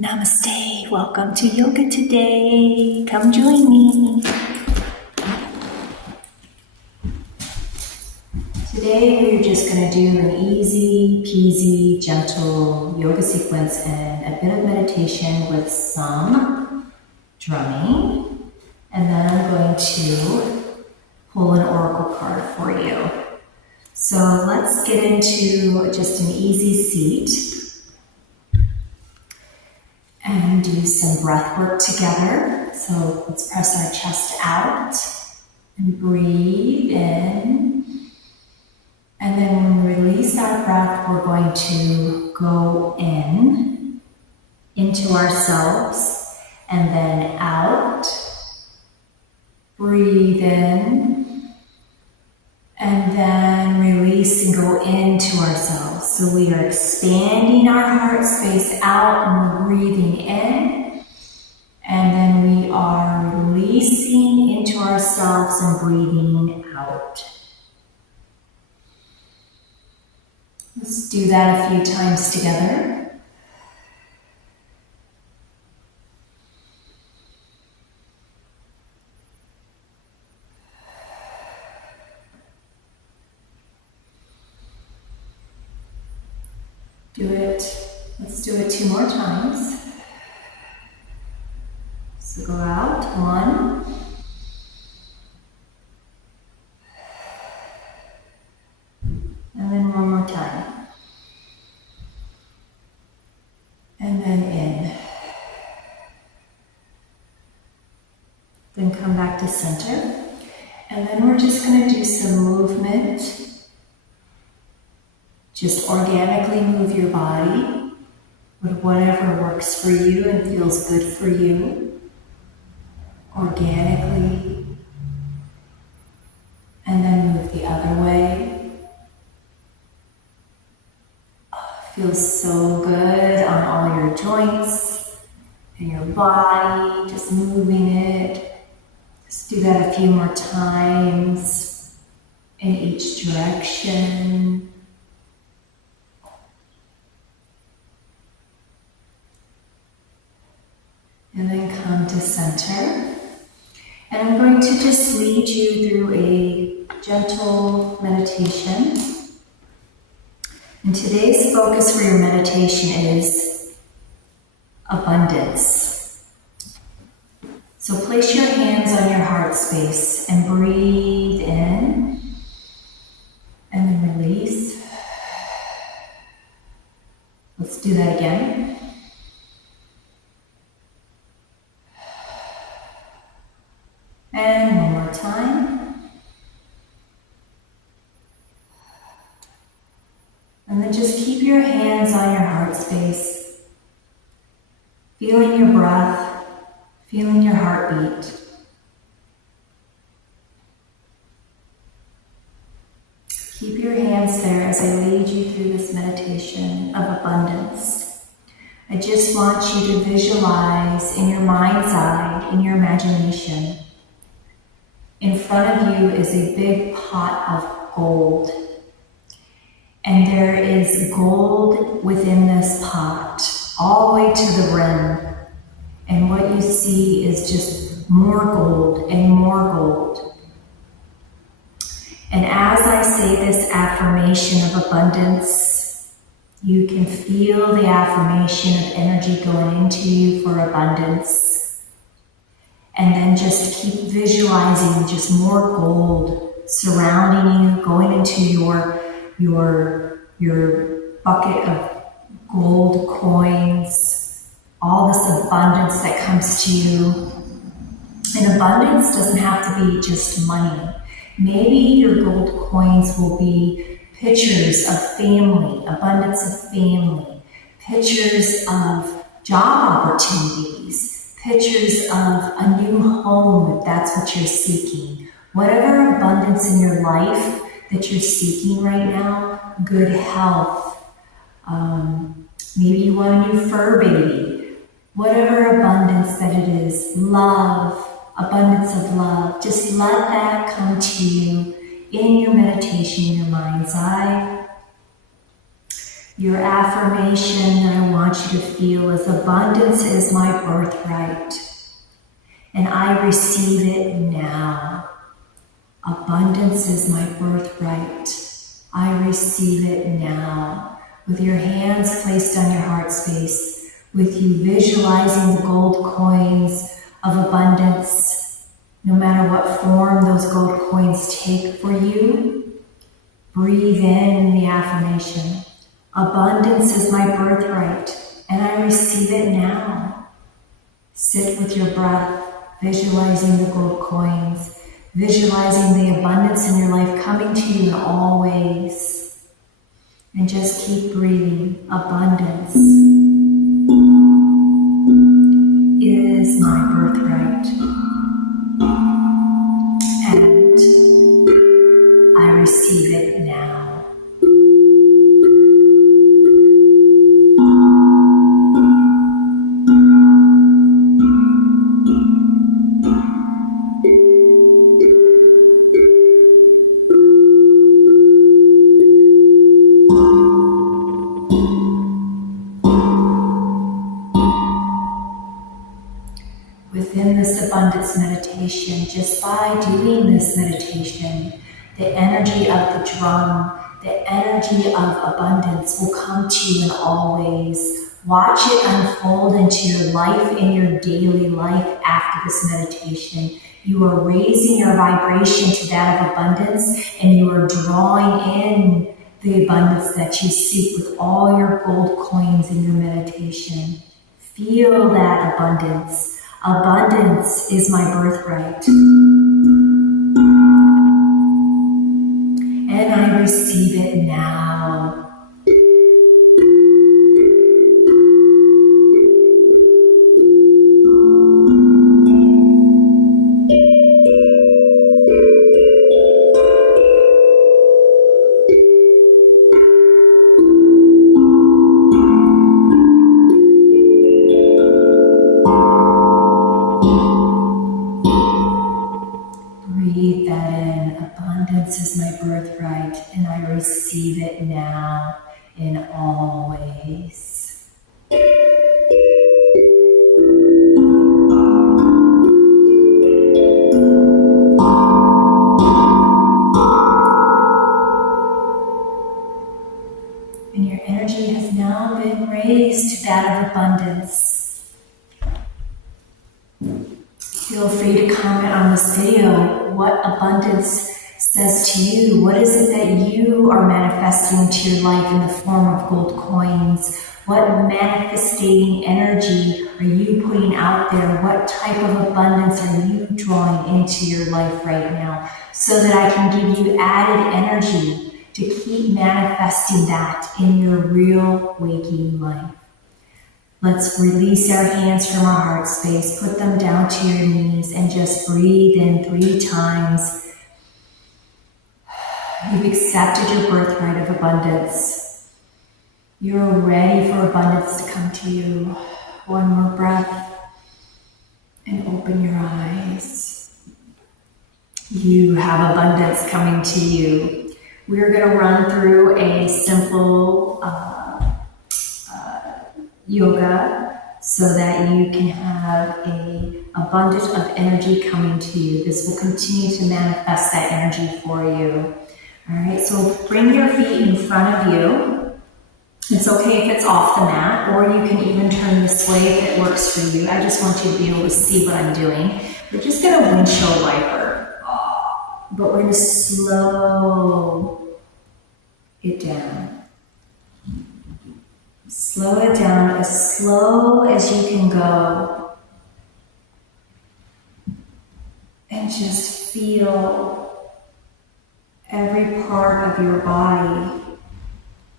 Namaste, welcome to yoga today. Come join me. Today we're just going to do an easy peasy, gentle yoga sequence and a bit of meditation with some drumming. And then I'm going to pull an oracle card for you. So let's get into just an easy seat and do some breath work together. So let's press our chest out and breathe in. And then when we release our breath, we're going to go into ourselves, and then out. Breathe in, and then release and go into ourselves. So we are expanding our heart space out, and we're breathing in, and then we are releasing into ourselves and breathing out. Let's do that a few times together. Let's do it 2 more times. So go out, 1. And then 1 more time. And then in. Then come back to center. And then we're just going to do some movement. Just organically move your body with whatever works for you and feels good for you. Organically. And then move the other way. Feels so good on all your joints and your body, just moving it. Just do that a few more times in each direction. And then come to center. And I'm going to just lead you through a gentle meditation. And today's focus for your meditation is abundance. So place your hands on your heart space and breathe in and then release. Let's do that again. And 1 more time. And then just keep your hands on your heart space, feeling your breath, feeling your heartbeat. Keep your hands there as I lead you through this meditation of abundance. I just want you to visualize in your mind's eye, in your imagination. In front of you is a big pot of gold. And there is gold within this pot, all the way to the rim. And what you see is just more gold and more gold. And as I say this affirmation of abundance, you can feel the affirmation of energy going into you for abundance. And then just keep visualizing just more gold surrounding you, going into your bucket of gold coins, all this abundance that comes to you. And abundance doesn't have to be just money. Maybe your gold coins will be pictures of family, abundance of family, pictures of job opportunities, pictures of a new home if that's what you're seeking. Whatever abundance in your life that you're seeking right now, good health, maybe you want a new fur baby, whatever abundance that it is, love, abundance of love, just let that come to you in your meditation, in your mind's eye. Your affirmation that I want you to feel is abundance is my birthright, and I receive it now. Abundance is my birthright. I receive it now. With your hands placed on your heart space, with you visualizing the gold coins of abundance, no matter what form those gold coins take for you, breathe in the affirmation. Abundance is my birthright, and I receive it now. Sit with your breath, visualizing the gold coins, visualizing the abundance in your life coming to you in all ways. And just keep breathing. Abundance is my birthright, and I receive it now. Within this abundance meditation, just by doing this meditation, the energy of the drum, the energy of abundance will come to you in all ways. Watch it unfold into your life, in your daily life after this meditation. You are raising your vibration to that of abundance, and you are drawing in the abundance that you seek with all your gold coins in your meditation. Feel that abundance. Abundance is my birthright, and I receive it now. Breathe that in. Abundance is my birthright, and I receive it now in all ways. And your energy has now been raised to that of abundance. Feel free to comment on this video what abundance says to you. What is it that you are manifesting into your life in the form of gold coins? What manifesting energy are you putting out there? What type of abundance are you drawing into your life right now? So that I can give you added energy to keep manifesting that in your real waking life. Let's release our hands from our heart space, put them down to your knees, and just breathe in 3 times. You've accepted your birthright of abundance. You're ready for abundance to come to you. One more breath, and open your eyes. You have abundance coming to you. We're going to run through a simple yoga so that you can have a abundance of energy coming to you. This will continue to manifest that energy for you. All right, so bring your feet in front of you. It's okay if it's off the mat, or you can even turn this way if it works for you. I just want you to be able to see what I'm doing. We're just going to windshield wiper, but we're going to slow it down. Slow it down as slow as you can go. And just feel every part of your body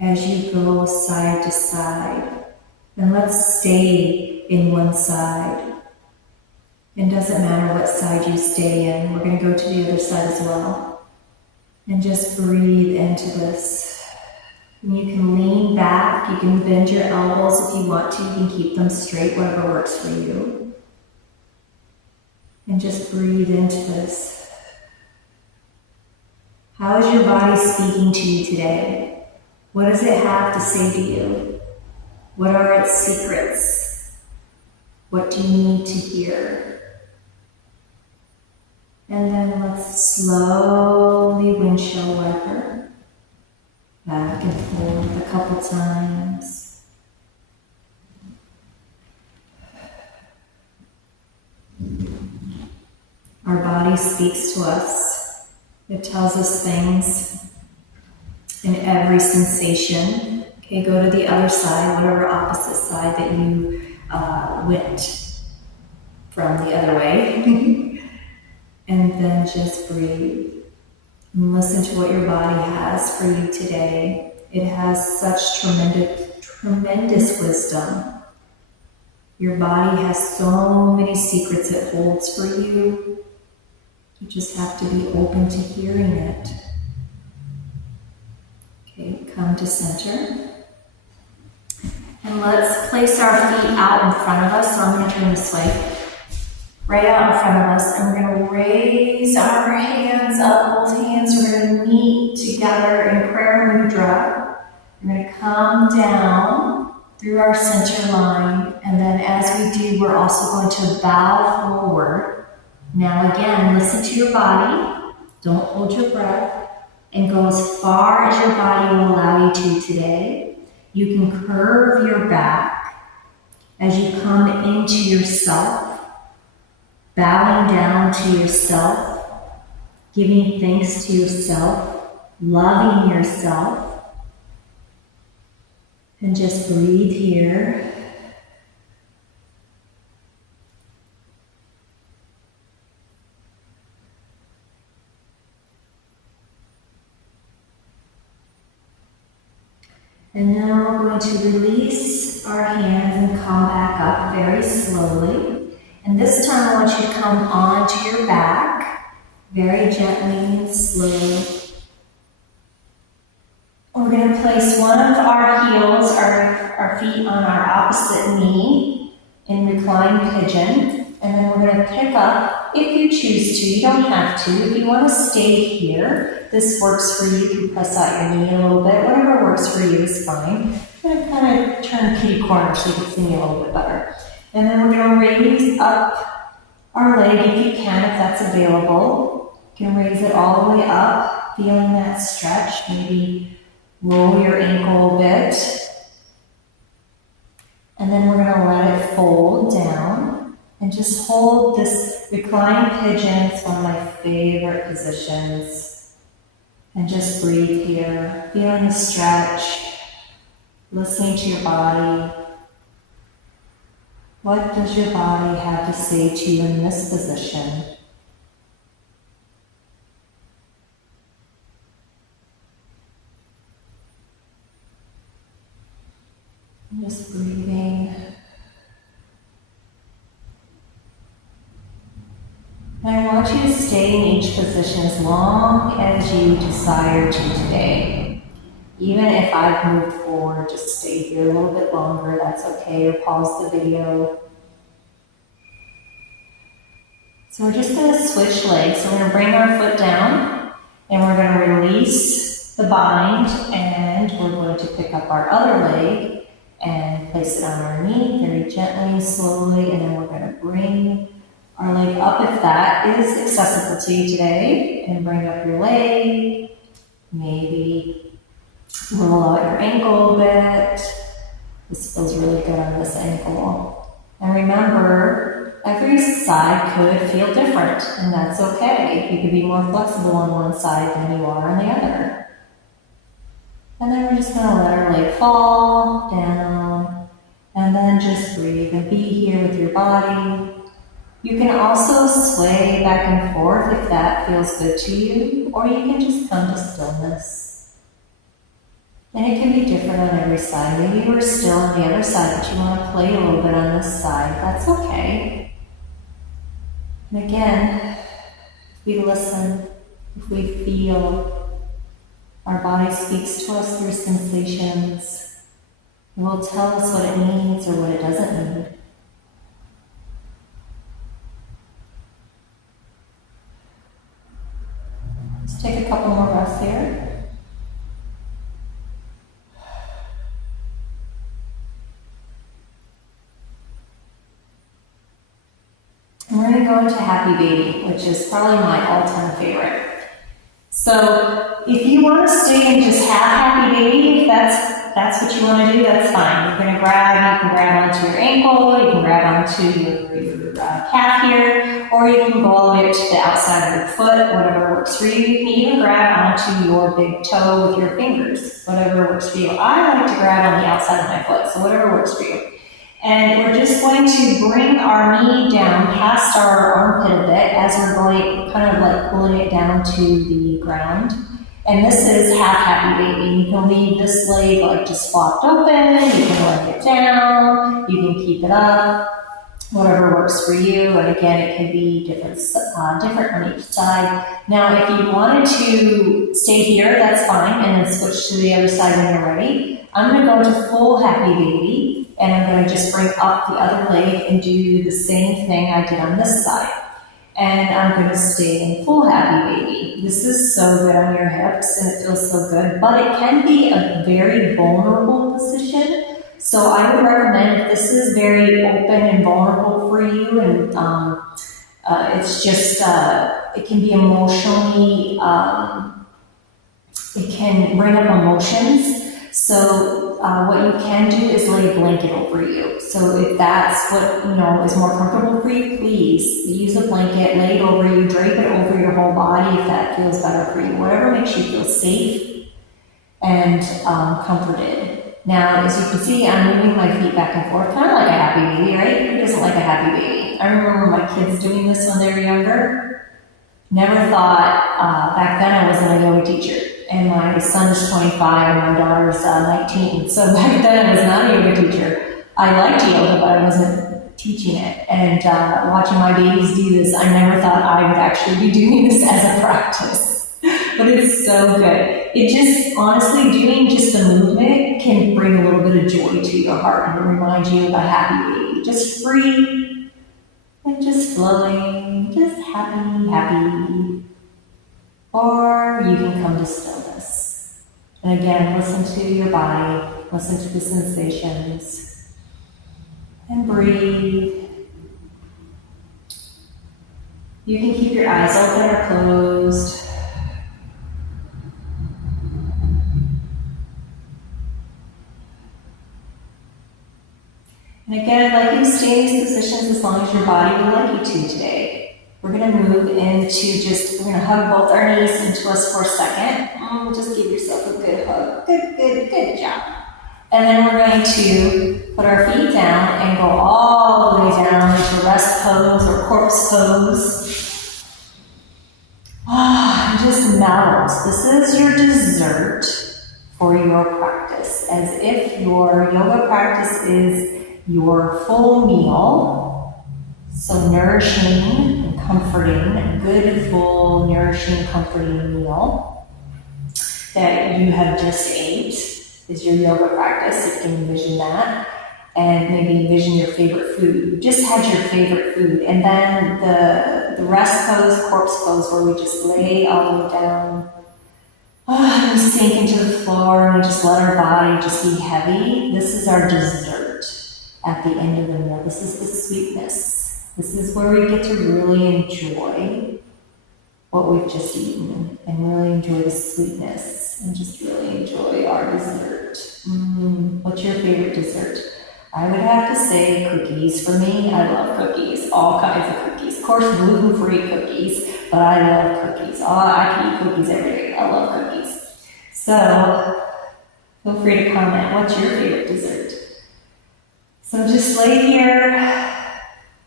as you go side to side. And let's stay in one side. It doesn't matter what side you stay in. We're going to go to the other side as well. And just breathe into this. And you can lean back, you can bend your elbows if you want to, you can keep them straight, whatever works for you. And just breathe into this. How is your body speaking to you today? What does it have to say to you? What are its secrets? What do you need to hear? And then let's slowly windshield wiper back and forth a couple times. Our body speaks to us. It tells us things in every sensation. Okay, go to the other side, whatever opposite side that you went from the other way. And then just breathe. And listen to what your body has for you today. It has such tremendous wisdom. Your body has so many secrets it holds for you. You just have to be open to hearing it. Okay, come to center. And let's place our feet out in front of us. So I'm going to turn this way. Right out in front of us. And we're going to raise our hands up, both hands. We're going to meet together in prayer mudra. We're going to come down through our center line. And then as we do, we're also going to bow forward. Now again, listen to your body. Don't hold your breath. And go as far as your body will allow you to today. You can curve your back as you come into yourself, bowing down to yourself, giving thanks to yourself, loving yourself, and just breathe here. And now we're going to release our hands and come back up very slowly. And this time I want you to come onto your back, very gently and slowly. We're going to place one of our heels, our feet on our opposite knee in reclined pigeon. And then we're going to pick up, if you choose to, you don't have to. If you want to stay here, this works for you. You can press out your knee a little bit. Whatever works for you is fine. I'm going to kind of turn kitty corner so you can see me a little bit better. And then we're going to raise up our leg if you can, if that's available. You can raise it all the way up, feeling that stretch. Maybe roll your ankle a bit. And then we're going to let it fold down. And just hold this reclining pigeon. It's one of my favorite positions. And just breathe here, feeling the stretch, listening to your body. What does your body have to say to you in this position? And just breathing. And I want you to stay in each position as long as you desire to today. Even if I've moved forward, just stay here a little bit longer, that's okay, or pause the video. So we're just going to switch legs. So we're going to bring our foot down, and we're going to release the bind, and we're going to pick up our other leg and place it on our knee very gently and slowly, and then we're going to bring our leg up if that is accessible to you today, and bring up your leg. Maybe roll out your ankle a bit. This feels really good on this ankle. And remember, every side could feel different, and that's okay. You could be more flexible on one side than you are on the other. And then we're just going to let our leg fall down, and then just breathe and be here with your body. You can also sway back and forth if that feels good to you, or you can just come to stillness. And it can be different on every side. Maybe you were still on the other side, but you want to play a little bit on this side. That's okay. And again, if we listen, if we feel, our body speaks to us through sensations. It will tell us what it needs or what it doesn't need. Let's take a couple more breaths here. I'm going to go into Happy Baby, which is probably my all-time favorite. So if you want to stay and just have Happy Baby, if that's what you want to do, that's fine. You're going to grab, you can grab onto your ankle, you can grab onto your calf here, or you can go all the way up to the outside of your foot, whatever works for you. You can even grab onto your big toe with your fingers, whatever works for you. I like to grab on the outside of my foot, so whatever works for you. And we're just going to bring our knee down past our armpit a bit as we're going, kind of like pulling it down to the ground. And this is half Happy Baby. You can leave this leg like just flopped open, you can lay it down, you can keep it up, whatever works for you. And again, it can be different on each side. Now, if you wanted to stay here, that's fine, and then switch to the other side when you're ready. I'm going to go into full Happy Baby. And I'm going to just bring up the other leg and do the same thing I did on this side. And I'm going to stay in full Happy Baby. This is so good on your hips and it feels so good, but it can be a very vulnerable position. So I would recommend if this is very open and vulnerable for you, and it's just, it can be emotionally, it can bring up emotions. So what you can do is lay a blanket over you. So if that's what is more comfortable for you, please use a blanket, lay it over you, drape it over your whole body if that feels better for you. Whatever makes you feel safe and comforted. Now, as you can see, I'm moving my feet back and forth, kind of like a Happy Baby, right? Who doesn't like a Happy Baby? I remember my kids doing this when they were younger. Never thought, back then I wasn't a yoga teacher. And my son's 25 and my daughter's 19. So back then I was not a yoga teacher. I liked yoga, but I wasn't teaching it. And watching my babies do this, I never thought I would actually be doing this as a practice. But it's so good. It just, honestly, doing just the movement can bring a little bit of joy to your heart and remind you of a Happy Baby. Just free and just flowing, just happy. Or you can come to stillness. And again, listen to your body, listen to the sensations, and breathe. You can keep your eyes open or closed. And again, I'd like you to stay in these positions as long as your body would like you to today. We're going to move into we're going to hug both our knees into us for a second. Just give yourself a good hug. Good job. And then we're going to put our feet down and go all the way down into rest pose or corpse pose. And just melt. This is your dessert for your practice, as if your yoga practice is your full meal. So nourishing and comforting, a good, full, nourishing, comforting meal that you have just ate is your yoga practice. You can envision that. And maybe envision your favorite food. You just had your favorite food. And then the rest pose, corpse pose, where we just lay all the way down. And we sink into the floor and we just let our body just be heavy. This is our dessert at the end of the meal. This is the sweetness. This is where we get to really enjoy what we've just eaten and really enjoy the sweetness and just really enjoy our dessert. What's your favorite dessert? I would have to say cookies. For me, I love cookies, all kinds of cookies. Of course, gluten-free cookies, but I love cookies. I can eat cookies every day. I love cookies. So feel free to comment. What's your favorite dessert? So just lay here.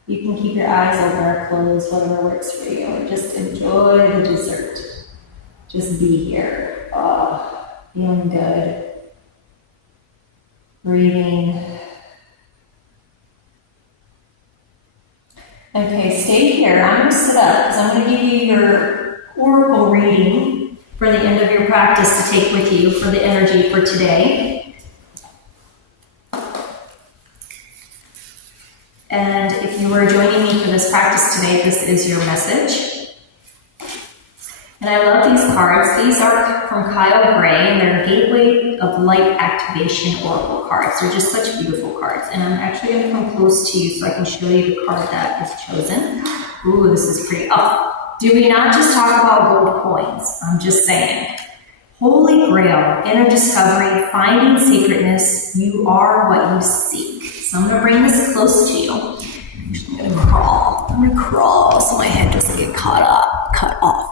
You can keep your eyes open or closed, whatever works for you. And just enjoy the dessert. Just be here. Feeling good. Breathing. Okay, stay here. I'm going to sit up because I'm going to give you your oracle reading for the end of your practice to take with you for the energy for today. And if you were joining me for this practice today, this is your message. And I love these cards. These are from Kyle Gray, and they're Gateway of Light Activation Oracle cards. They're just such beautiful cards. And I'm actually going to come close to you so I can show you the card that is chosen. Ooh, this is pretty. Oh, do we not just talk about gold coins? I'm just saying. Holy Grail, inner discovery, finding sacredness. You are what you seek. So I'm going to bring this close to you. I'm going to crawl. I'm going to crawl so my head doesn't get cut off.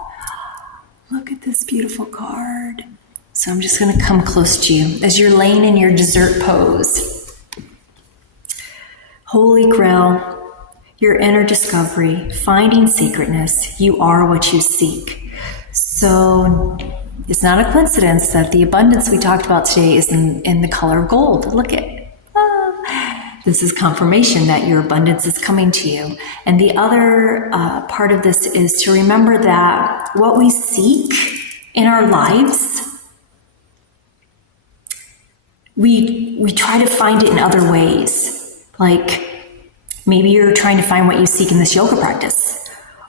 Look at this beautiful card. So I'm just going to come close to you as you're laying in your dessert pose. Holy Grail, your inner discovery, finding sacredness. You are what you seek. So it's not a coincidence that the abundance we talked about today is in the color of gold. Look at it. This is confirmation that your abundance is coming to you. And the other part of this is to remember that what we seek in our lives, we try to find it in other ways. Like maybe you're trying to find what you seek in this yoga practice,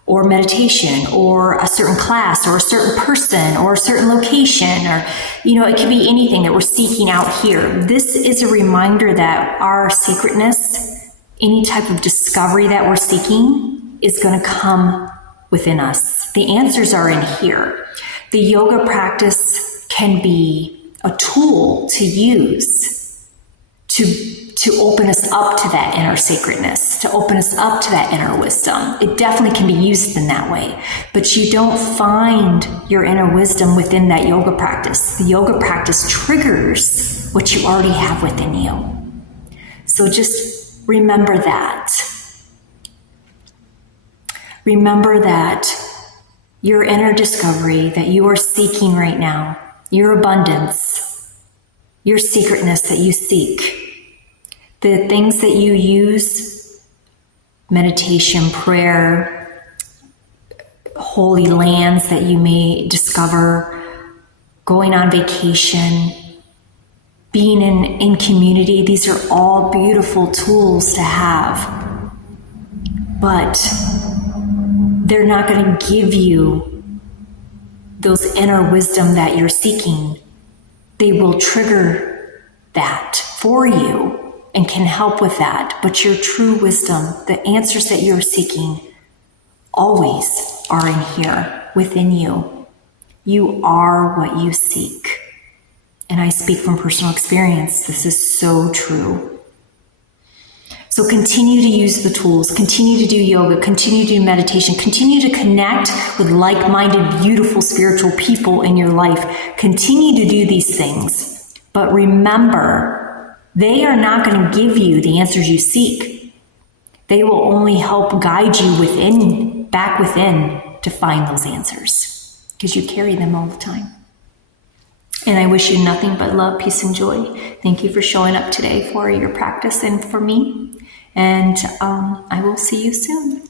or meditation, or a certain class, or a certain person, or a certain location, or, it could be anything that we're seeking out here. This is a reminder that our sacredness, any type of discovery that we're seeking, is going to come within us. The answers are in here. The yoga practice can be a tool to use to open us up to that inner sacredness, to open us up to that inner wisdom. It definitely can be used in that way, but you don't find your inner wisdom within that yoga practice. The yoga practice triggers what you already have within you. So just remember that. Remember that your inner discovery that you are seeking right now, your abundance, your secretness that you seek, the things that you use, meditation, prayer, holy lands that you may discover, going on vacation, being in community, these are all beautiful tools to have. But they're not going to give you those inner wisdom that you're seeking. They will trigger that for you and can help with that. But your true wisdom, the answers that you're seeking, always are in here within you. You are what you seek. And I speak from personal experience. This is so true. So continue to use the tools, continue to do yoga, continue to do meditation, continue to connect with like-minded, beautiful, spiritual people in your life. Continue to do these things. But remember, they are not going to give you the answers you seek. They will only help guide you back within to find those answers, because you carry them all the time. And I wish you nothing but love, peace, and joy. Thank you for showing up today for your practice and for me. And I will see you soon.